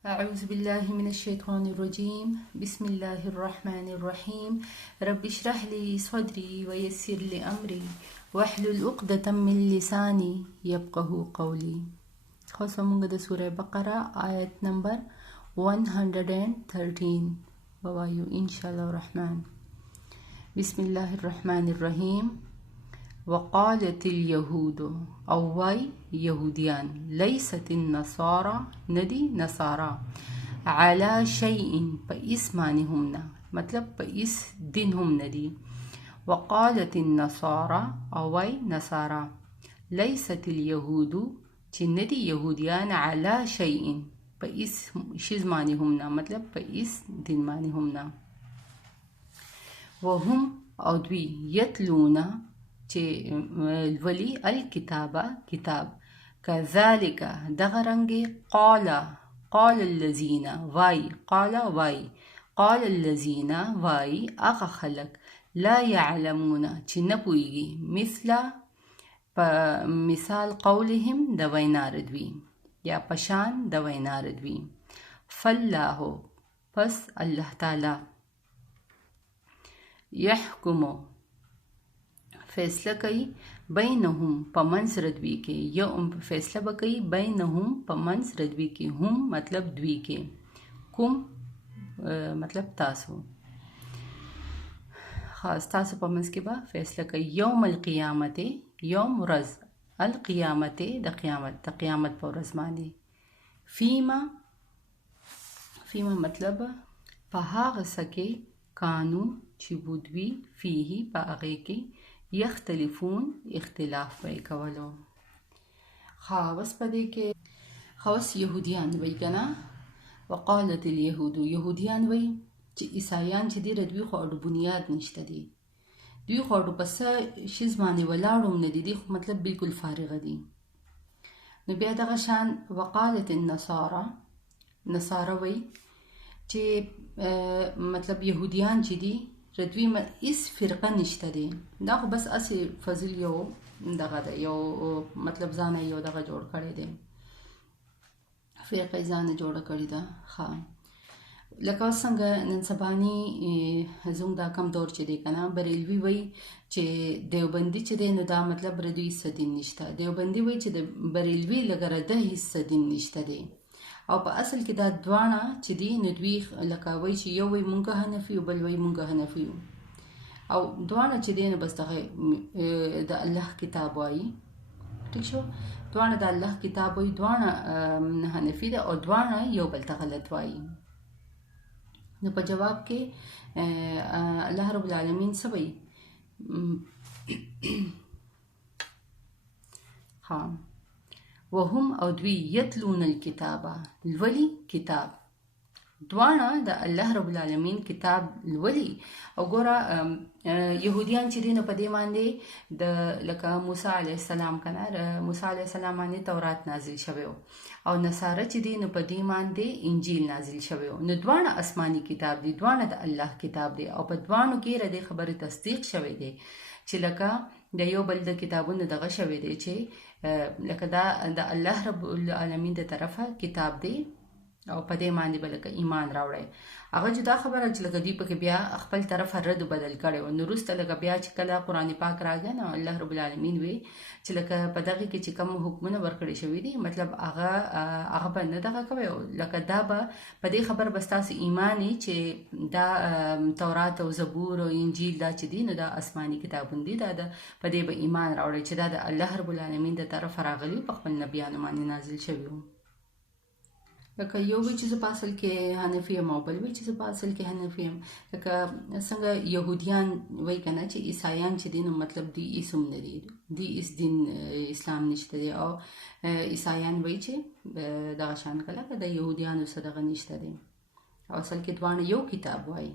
أعوذ بالله من الشيطان الرجيم بسم الله الرحمن الرحيم رب اشرح لي صدري ويسر لي أمري واحلل عقدة من لساني يفقهوا قولي. خاصة من سورة بقرة آية نمبر 113 ووايو إن شاء الله الرحمن. بسم الله الرحمن الرحيم. وقالت اليهود او واي يهوديان ليست النصارى ندي نصارى على شيء پئس مانهمنا مطلب پئس دينهم ندي. وقالت النصارى او واي نصارى ليست اليهود چه ندي يهوديان على شيء پئس شيز مانهمنا مطلب پئس دين مانهمنا. وهم او دوی يتلون چې ولی الکتابه کتاب کذالک دغرنګي قال الذين قال الذين واي اغه خلق لا يعلمون چې نه پويږي مثال قولهم د ویناردوی یا پشان د ویناردوی. فالله پس الله تعالی يحكمو فیصله کوي بینهم پمنس ردوی کې یا فیصله بکوي بینهم پمنس ردوی کې هم مطلب دوی کې کوم مطلب تاسو خاص تاسو پمنس کې با فیصله کوي یوم القیامت یوم رز القیامت د قیامت په ورځ باندې. فیما مطلب په هغه سکه قانون چې بودوی فيه په هغه کې یختلفون اختلاف وی کولو. خاص پدې کې خاص يهوديان وی کنه. وقالت اليهود يهوديان وی چې عیسایان چې دی ردوی خو اړو بنیاد نشته دی دوی خو اړو پس شیز باندې ولاړم نه دي خو مطلب بالکل فارغ دي. نو بیا دغه شان وقالت النصارى وی چې مطلب يهوديان چې دي ردوی اس فرقه نشته دی دا خو بس اسی فضل یو دغه ده یو مطلب ځانه یو دغه جوړ کړی دی فرقه ځانه جوړ کړی ده. لکه څنګه نن سبانی زوم دا کم دور چې دی کنه بریلوی وی چې دیوبندی چې دی نو دا مطلب ردوی سدین نشته. دیوبندی وی چې د بریلوی لګره ده هیڅ دین نشته دی او په اصل کې دا دوانه چې دی نو دوی لکه وی چې یو وی مونږه حنفي او بل وی مونږه حنفي او دوانه چې دی نو بس دغه د الله کتاب وایي ٹھیک شو. دوانه د الله کتاب وایي دوانه حنفي ده او دوانه یو بل ته غلط وایي. نو په جواب کې الله رب العالمین سوي ها وهم او دوی یتلون الكتاب الولی کتاب دوانه د الله رب العالمین کتاب الولی. او ګوره يهوديان چې دین په دې باندې د لکه موسی علی السلام کنه موسی علی السلام باندې تورات نازل شوی او نصارا چې دین په دې باندې انجیل نازل شوی نو دوانه آسمانی کتاب دي دوانه د الله کتاب دي او په دوانو کې ردی خبره تصدیق شوی دی چې لکه د یو بل د کتابونو دغه شوی دی چې لکه دا د الله رب العالمین د طرفه کتاب دی او په دې باندې بلکه ایمان راوړی. هغه جدا خبره چې لکه دی پکې بیا خپل طرف رد بدل کړي نو وروسته لکه بیا چې کله قرآن پاک راغی نو الله رب العالمین وی چې لکه په دغه کې چې کوم حکمونه ورکړي شوی دي مطلب هغه باندې دغه کوي لکه دا به په دې خبر بس تاسو ایمانی چې دا تورات او زبور او انجیل دا چې دي نو دا آسمانی کتابونه دي دا په دې به ایمان راوړي چې دا د الله رب العالمین د طرف راغلي په خپل نبیانو باندې نازل شوی. لکه یو وی چې په اصل کې حنفي یم او بل وی چې په اصل کې حنفي یم. لکه څنګه يهوديان وی کنه چې عیسایان چې دین مطلب دی اسم نه دی اس دین اسلام نشته دی او عیسایان وی چې دغه شان کله د يهوديانو صدقه نشته دی او اصل کې دوانه یو کتاب وای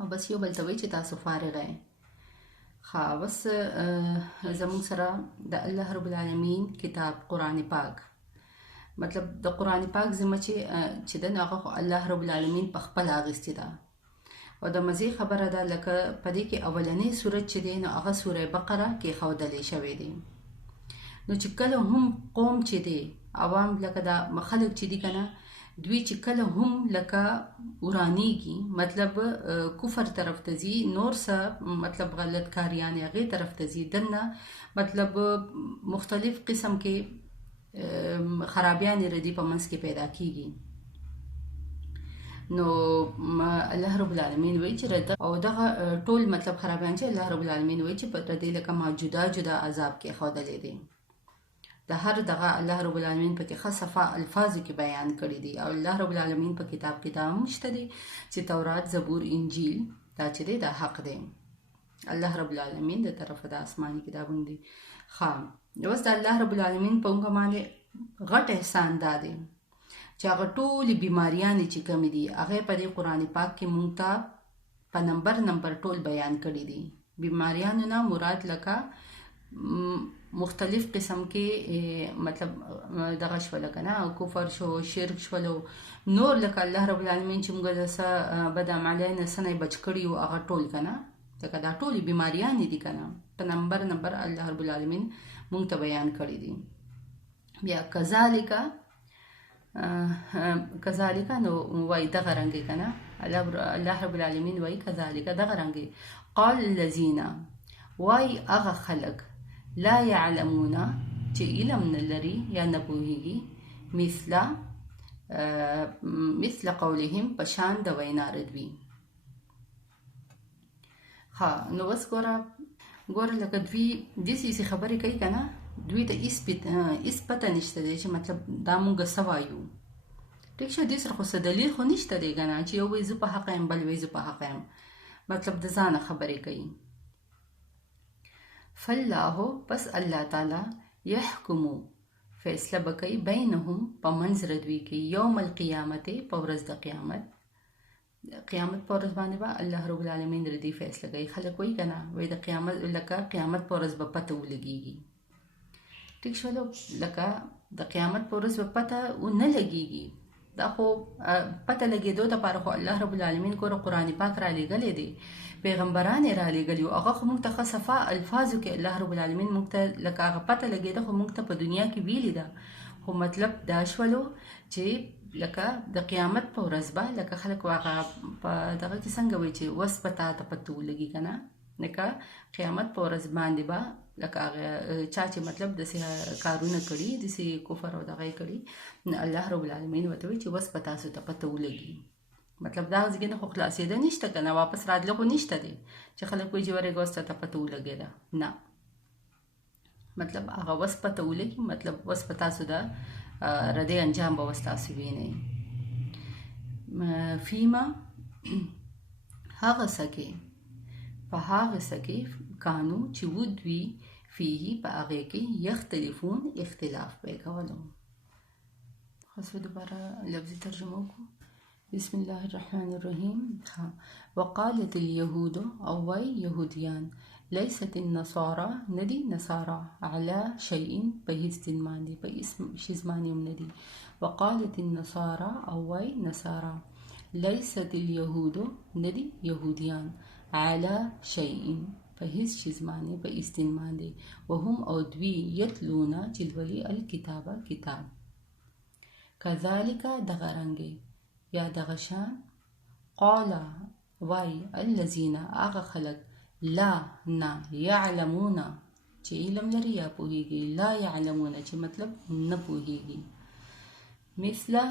او بس یو بل ته وی چې تاسو فارغ یې. بس زموږ سره د الله رب العالمین کتاب قرآن پاک مطلب د قرآن پاک زمه چې د هغه الله رب العالمین په خپل اغستې ده او د مزي خبره ده لکه په دې کې اولنې سورۃ چې دی نو هغه سورې بقره کې خودلې شوې دي نو چې کله هم قوم چې دی عوام لکه دا خلک چې دي کنه دوی چې کله هم لکه ورانیږي مطلب کفر طرف ته ځي نور څه مطلب غلط کاریان هغې طرف ته ځي دنه مطلب مختلف قسم کې خرابیان ردی په منځ کې پیدا کیږي نو الله رب العالمین وایي چې رد او دغه ټول مطلب خرابیان چې الله رب العالمین وایي چې په ردی لکه ما جدا جدا عذاب کې ښودلی دی د هر دغه الله رب العالمین په کې ښه صفا الفاظو کې بیان کړي دي او الله رب العالمین په کتاب کې دا هم شته دی چې تورات زبور انجیل دا چې دی دا حق دی الله رب العالمین د طرفه د آسماني کتابونه دي ښه اوس د الله رب العالمین په موږ باندې غټ احسان دا دی چې هغه ټولې بیماریانې چې کمې دي هغې په دې قرآن پاک کې موږ ته په نمبر ټول بیان کړي دي بیماریانو نه مراد لکه مختلف قسم کې مطلب دغه شوله که نه کفر شو شرک شولو نور لکه الله رب العالمین چې موږ د څه بد اعمالۍ نه څه نه بچ کړي وو هغه ټول که نه لکه دا ټولې بیماریانې دي که نه په نمبر الله رب العالمین موږ ته بیان کړي دي بیا کذالک نو وای دغه رنګې که نه الله رب العالمین وای کذالک دغه رنګې قال الذین وای هغه خلک لا يعلمون چې علم نه لري یا نه پوهیږي مثل قولهم په شان د وینا ردوي ها نو اوس ګوره لکه دوی داسې خبرې کوي که نه دوی ته هېڅ پته نشته دی چې مطلب دا مونږ څه وایو ټیک شو دې سره خو څه دلیل خو نشته دی که نه چې یو وایي زه په حقه یم بل وایي زه په حقه یم مطلب د ځانه خبرې کوي فالله پس الله تعالی یحکمو فیصله بکوي بینهم په منځ د دوی کې یوم القیامت په ورځ د قیامت په ورځ باندې به الله رب العالمین ردی فیصله کوي خلک وایي که نه وایي د قیامت لکه قیامت په ورځ به پته ولګېږي ټیک شولو لکه د قیامت په ورځ به پته ونه لګېږي دا خو پته لګېدو دپاره خو الله رب العالمین ګوره قرآن پاک را لېږلی دی پیغمبران یې را لېږلي وو هغه خو موږ ته ښه صفا الفاظو کې الله رب العالمین موږ ته لکه هغه پته لګېده خو موږ ته په دنیا کې ویلې ده خو مطلب دا شولو چې لکه د قیامت په ورځ به لکه خلک هغه په دغه کې څنګه وایي چې اوس به تا ته پته ولګي که نه لکه قیامت په ورځ باندې به لکه هغه چا چې مطلب داسې کارونه کړي داسې کفر او دغه یې کړي الله رب العالمین ورته وایي چې اوس به تاسو ته پته ولګي مطلب دا ځګې نه خو خلاصېده نشته که نه واپس راتله خو نشته دی چې خلک وایي چې ورېږه اوس ته پته ولګېده نه مطلب هغه اوس پته ولګي مطلب اوس په تاسو د ردې انجام به اوس تاسو وینئ فیما هغه څه کې په هغه څه کې کانو چې ودوي فيه په هغې کې یختلفون اختلاف به یې کولو خاص دوباره لفظي ترجمه وکړو بسم الله الرحمن الرحیم وقالت اليهود او وای یهودیان لیست النصارى ندی نصارى على شيء په هیڅ دین باندې په اسم شیز باندې هم ندی وقالت النصارى او وای نصارى لیست اليهود ندی یهودیان على شيء په هیڅ شیز باندې په هیڅ دین باندې وهم او دوی یتلون چې لولي الکتابه کتاب کذالک دغه رنګې یا دغه شان قال وای الذین هغه خلک لا نه یعلمون چې علم لري یا پوهیږي لا یعلمون چې مطلب نه پوهیږي مثله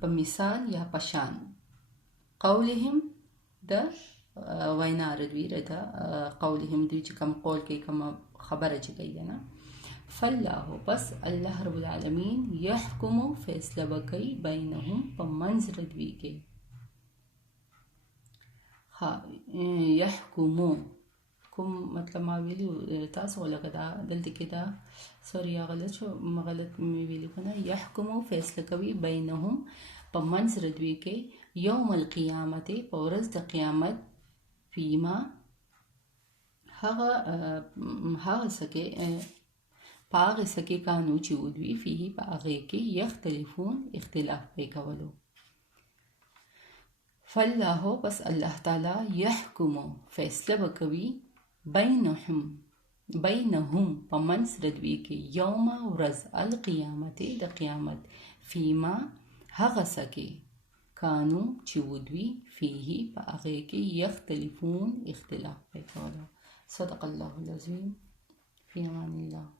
په مثال یا پشان قولهم د وینا ردوی رده قولهم دوی چې کوم قول کوي کوم خبره چې کوي نه فالله پس الله رب العالمین یحکمو فیصله وکوي بینهم په منځ ردوی کې یحکمو کوم مطلب ما ویلي تاسو لکه دا دلته کې دا سوري غلط شو غلط مې ویلي کنه یحکمو فیصله کوي بینهم په منځ ردوی کې یوم القیامت په ورځ د قیامت فیما هغه څه کې په هغه څه کې کانو چې ودوي فيه په هغې کې یختلفون اختلاف به یې کولو فالله پس الله تعالی یحکمو فیصله به کوي بینهم بینهم په منځ د دوی کې یومه ورځ القیامت د قیامت فیما هغه څه کې کانو چې ودوی فیه په هغې کې یختلفون اختلاف پرې کوله. صدق الله العظیم. فی امان الله.